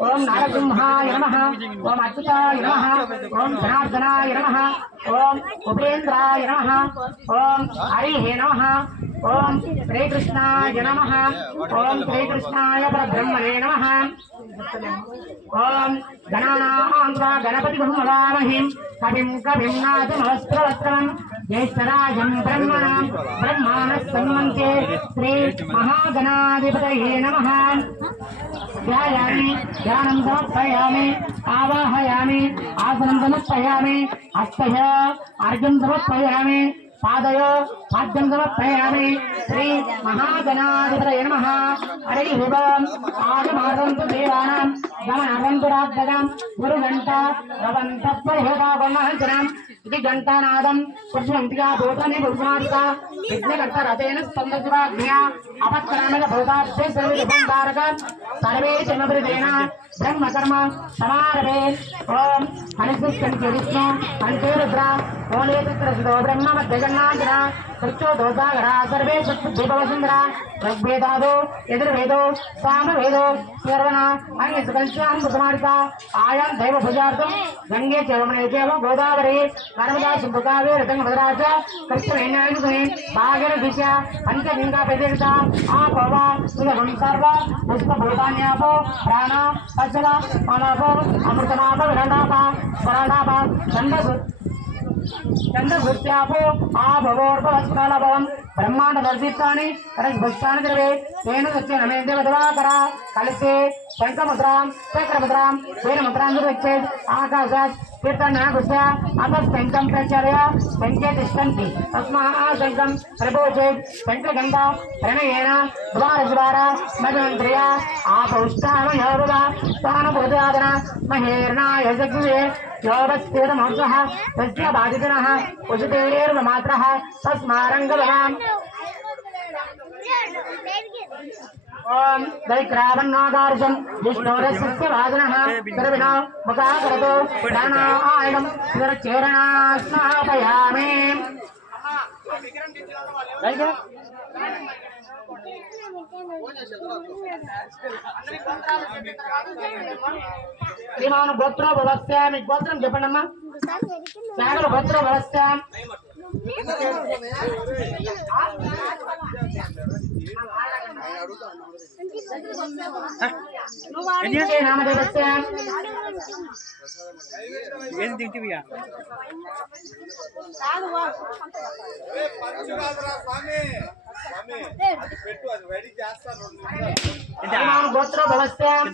ओम नारसिंहाय नमः ओम अच्युताय नमः ओम जनार्दनाय नमः ओम उपेन्द्राय नमः ओम हरिः नमः ओम श्रीकृष्णाय नमः ओम श्रीकृष्णाय परब्रह्मणे नमः ओम गणानां त्वा गणपतिं हवामहे कविं नाथमवस्त्रवस्त्रं ज्येष्ठराजं ब्रह्मणां ब्रह्माणस्सन्मन्ते श्री महागणाधिपतये नमः ध्यायामि ध्यानं समर्पयामि आवाहयामि आसनं समर्पयामि हस्तय अर्घ्यं समर्पयामि पादयो पाद्यं समर्पयामि श्री महागणाधिपतये नमः हरिः ओम् आगमागन्तु देवानां गमनागन्तु राजगं गुरुघण्टा रवन्तप्परिहोतागमहञ्चनम् इति घण्टानादं पुष्पन्तिका भूतानि भूषणादिका विघ्नकर्तरतेन स्कन्दशिवाग्न्या अपत्करामिक भूतार्थे सर्वविधुंकारक सर्वे जन्मपरिदेन ब्रह्मकर्म समारभे ओम हरिष्यन्ति विष्णु हन्ते रुद्रा ओले तत्रसितो ब्रह्म मध्यगन्नाजना सच्चो दोषागरा सर्वे सत्सुद्धिभवसुन्दरा ऋग्वेदादो यजुर्वेदो सामवेदो सर्वना अन्य सकलस्यां कुसुमारिका आयां दैवभुजार्थं गंगे चैवमने चैव गोदावरी नर्मदा सिन्धुकावे रतङ्गभद्रा च कृष्णवेण्यायुधे भागीरथीशा पञ्चगङ्गा प्रदेशा आपोवा सुलभं सर्व पुष्पभूतान्यापो प्राण अचल अनापो अमृतनाप विरणापा स्वराणापा चंद्रभूत्यापो आभवोर्भवस्कालभवम् ब्रह्मांड दर्शितानि रजभुष्टानि द्रवे तेन सत्य नमे देवदवाकरा कलसे शंखमुद्रां चक्रमुद्रां वेदमुद्रां निर्विच्छेद आकाशात् तीर्थनागुस्या अतस्शङ्खं प्रचार्य शङ्खे तिष्ठन्ति तस्मात् शङ्खं प्रभोचेत् शङ्खगङ्गा प्रणयेन द्वारद्वारा मदन्त्र्या आपौष्टामयोरुदा स्थानभूतादन महेर्नाय जग्वे योगस्थितमंसः तस्य बाधितनः उचितेर्वमात्रः तस्मारङ्गभवान् ओम दैक्रावन्नागार्जं विष्णोरस्य वादनः सर्विणो मुखाकरतो प्राणायामं सुरचेरणा स्नापयामि श्रीमान गोत्रो भवस्यामि गोत्रं చెప్పండమ్మా సాగర గోత్ర భవస్యాం నామదేవస్యాం ఏం తింటివియా సాగువా ఏ పంచురాదురా స్వామి స్వామి అది పెట్టు అది రెడీ చేస్తాను గోత్ర భవస్యాం